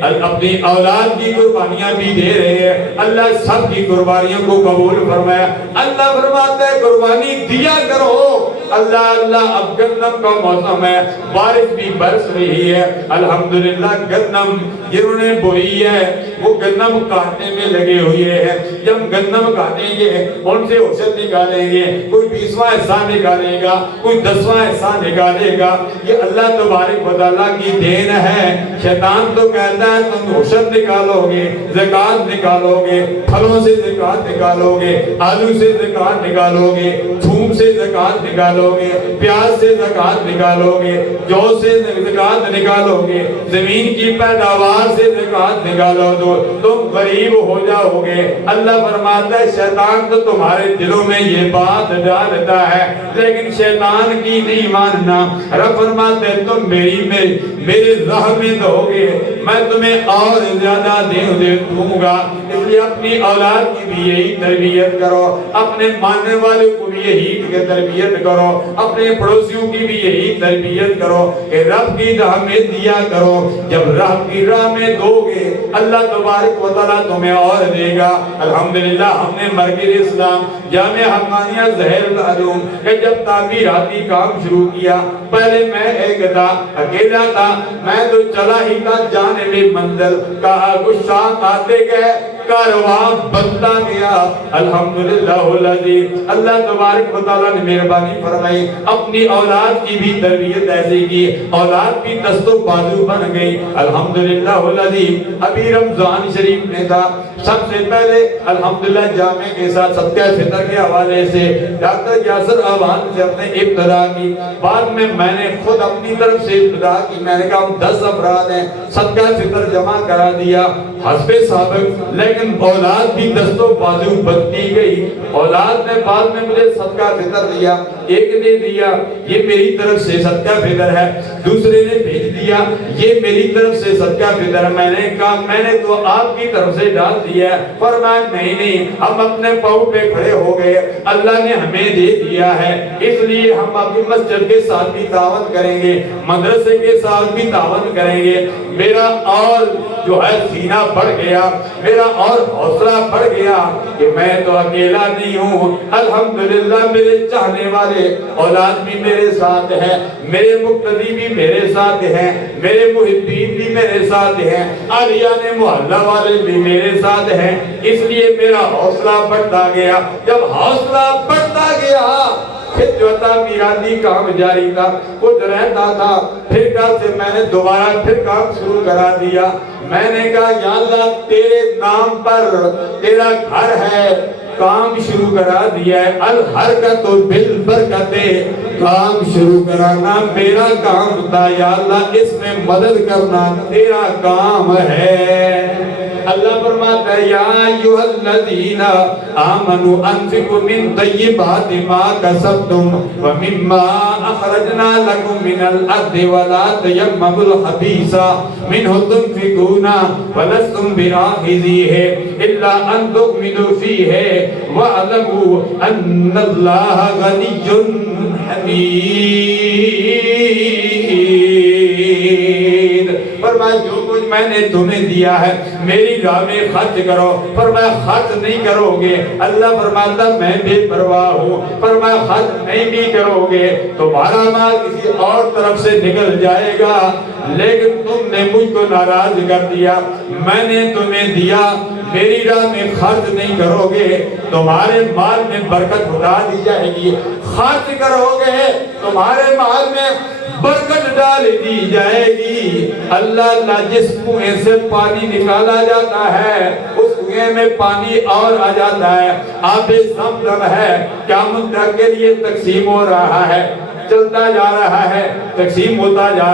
اپنی اولاد کی قربانیاں بھی دے رہے ہیں، اللہ سب کی قربانیوں کو قبول فرمایا۔ اللہ فرماتا ہے قربانی دیا کرو۔ اللہ اب گندم کا موسم ہے، بارش بھی برس رہی ہے، الحمدللہ گندم جنہوں نے بوئی ہے وہ گندم کاٹنے میں لگے ہوئے ہیں۔ جب گندم کاٹیں گے ان سے عشر نکالیں گے، کوئی 20واں حصہ نکالے گا، کوئی 10واں حصہ نکالے گا۔ یہ اللہ تبارک و تعالیٰ کی دین ہے۔ شیطان تو کہتا ہے تم عشر نکالو گے، زکوٰۃ نکالو گے، پھلوں سے زکوٰۃ نکالو گے، آلو سے زکوٰۃ نکالو گے، تھوم سے زکوٰۃ نکالو گے، پیاز سے زکوٰۃ نکالو گے، جو سے زکوٰۃ نکالو گے، زمین کی پیداوار سے زکوٰۃ نکالو دو، تم غریب ہو جاؤ گے۔ اللہ فرماتا ہے شیطان تو تمہارے دلوں میں یہ بات ڈالتا ہے لیکن شیطان کی نہیں ماننا۔ رب فرماتے ہیں تم میرے راہ میں دو گے میں تمہیں اور زیادہ دوں گا۔ اس لیے اپنی اولاد کی بھی یہی تربیت کرو، اپنے ماننے والوں کو بھی یہی تربیت کرو، اپنے پڑوسیوں کی بھی یہی تربیت کرو کہ رب کی راہ میں دیا کرو۔ جب رب کی راہ میں دو گے اللہ تبارک و تعالیٰ تمہیں اور دے گا۔ الحمدللہ ہم نے مرکز اسلام جامعہ حقانیہ ظہیر العلوم کہ جب تعمیراتی کام شروع کیا، پہلے میں ایک تھا، اکیلا تھا، میں تو چلا ہی تھا جانب منزل، کہا کچھ ساتھ آتے گئے، کارواں بنتا گیا۔ الحمدللہ العظیم اللہ تبارک و تعالیٰ نے مہربانی فرمائی، اپنی اولاد کی بھی تربیت ایسی کی، اولاد بھی دست و بازو بن گئی۔ الحمدللہ العظیم ابھی رمضان شریف میں تھا، سب سے پہلے الحمدللہ جامعہ کے ساتھ صدقہ فطر کے حوالے سے ڈاکٹر یاسر آباد سے اپنے ابتدا کی، بعد میں نے خود اپنی طرف سے ابتدا کی، میں نے کہا ہم 10 افراد ہیں، صدقہ فطر جمع کرا دیا حسب سابق، لیکن اولاد بھی دست و بازو بنتی گئی۔ اولاد نے بعد میں مجھے صدقہ فطر دیا، ایک نے دیا یہ میری طرف سے صدقہ فطر ہے، دوسرے نے بھیج دیا یہ میری طرف سے صدقہ فطر ہے۔ میں نے کہا میں نے تو آپ کی طرف سے ڈال دیا ہے۔ فرمایا نہیں ہم اپنے پاؤں پہ کھڑے ہو گئے، اللہ نے ہمیں دے دیا ہے، اس لیے ہم اپنی مسجد کے ساتھ بھی تعاون کریں گے، مدرسے کے ساتھ بھی تعاون کریں گے۔ میرا اور جو ہے سینہ بڑھ گیا، میرا اور حوصلہ بڑھ گیا کہ میں تو اکیلا نہیں ہوں، الحمدللہ میرے چاہنے والے اولاد بھی میرے ساتھ ہیں، میرے مقتدی بھی میرے ساتھ ہیں، میرے محبین بھی میرے ساتھ ہیں، عالیان محلہ والے بھی میرے ساتھ ہیں، اس لیے میرا حوصلہ بڑھتا گیا۔ جب حوصلہ بڑھتا گیا پھر جو تھا میراثی کام جاری تھا، کچھ رہتا تھا، پھر کل سے میں نے دوبارہ پھر کام شروع کرا دیا۔ میں نے کہا یا اللہ تیرے نام پر تیرا گھر ہے، کام شروع کرا دیا ہے، الحرکت بالبرکت، کام شروع کرانا میرا کام تھا، یا اللہ اس میں مدد کرنا تیرا کام ہے۔ اللہ فرماتا ہے یا ایھا الذین آمنوا انفقوا من طیبات ما کسبتم ومما اخرجنا لکم من الارض ولا تیمموا الخبیث منہ تنفقون ولستم بآخذیہ الا ان تؤمنوا فیہ واعلموا ان اللہ غنی حمید۔ فرمایا جو کچھ میں نے تمہیں دیا ہے میری راہ میں خرچ کرو۔ فرمایا خرچ نہیں کرو گے، اللہ فرماتا میں بے پرواہ ہوں، فرمایا خرچ نہیں بھی کرو گے تمہارا مال کسی اور طرف سے نکل جائے گا، لیکن تم نے مجھ کو ناراض کر دیا، میں نے تمہیں دیا، میری راہ میں خرچ نہیں کرو گے تمہارے مال میں برکت اٹھا دی جائے گی، خرچ کرو گے تمہارے مال میں برکت ڈال دی جائے گی۔ اللہ جس کنویں سے پانی نکالا جاتا ہے اس کنویں میں پانی اور آ جاتا ہے، آب زمزم ہے، قیامت تک کے لیے تقسیم ہو رہا ہے، چلتا جا رہا ہے، تقسیم ہوتا جا رہا ہے۔